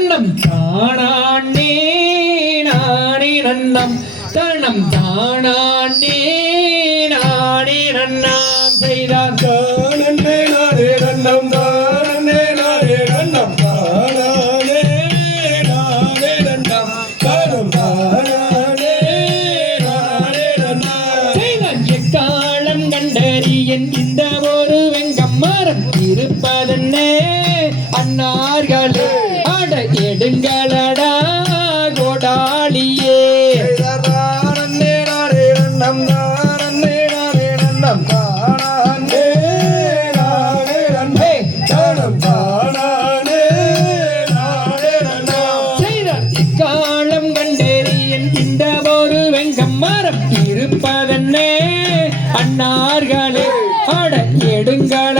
தன்னம் தானானே நானே நன்னம். தன்னம் தானானே நானே நன்னாம் செய்தான் தானே நானே நன்னம் தானே நானே நன்னம். தானானே நானே நன்னம். தானம் தானானே நானே நன்னாம். செய்தான் எக்காலம் இந்த ஒரு வெங்கம் மரம் இருப்பதன்னே அன்னார்களே. கொண்டாட எடுங்களடா கோடாளியே. காலம் கண்டேரியன் இந்த ஒரு வெங்கம் மரம் இருப்பதன்னே அன்னார்களே ஆட எடுங்கள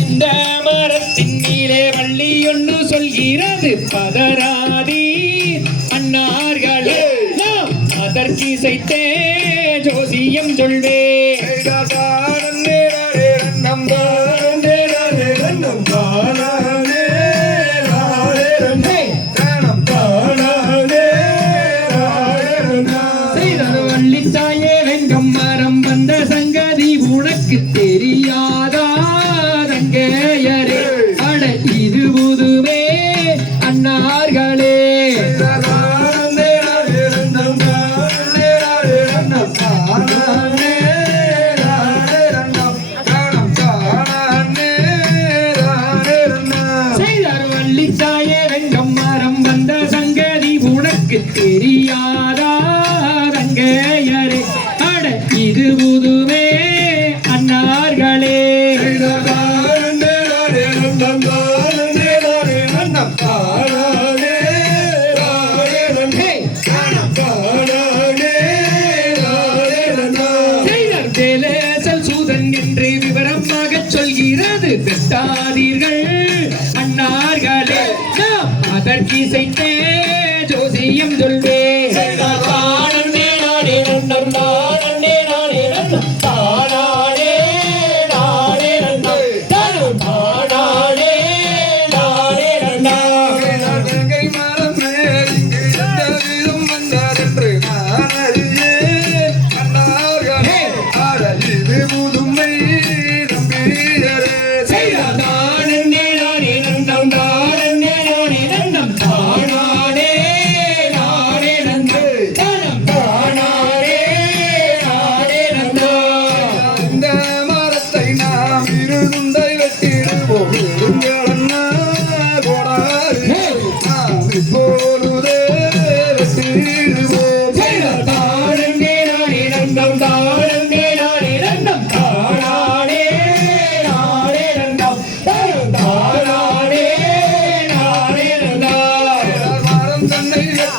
இந்த மரத்தின் நீலே வள்ளி ஒன்று சொல்கிறது பதராதி அன்னார்களே நாம் அதற்கு இசைத்தே ஜோசியம் சொல்வே. வள்ளி தாயே வெங்கம் மரம் வந்த சங்கதி உனக்கு தெரியாதா ரங்கையரே அட இது புதுமே அன்னார்களே. சொல்கிறது. திட்டாதீர்கள் அன்னார்களே. நாம் அதற்கு செய்தேன் ஜோசியம் சொல்வே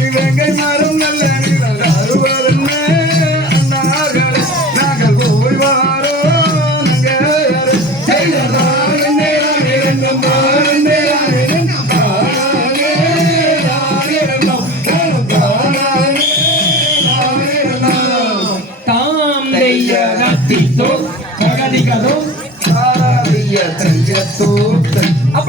இலங்கை மரம் நல்ல நிலம் அறுவரன்மே Gracias.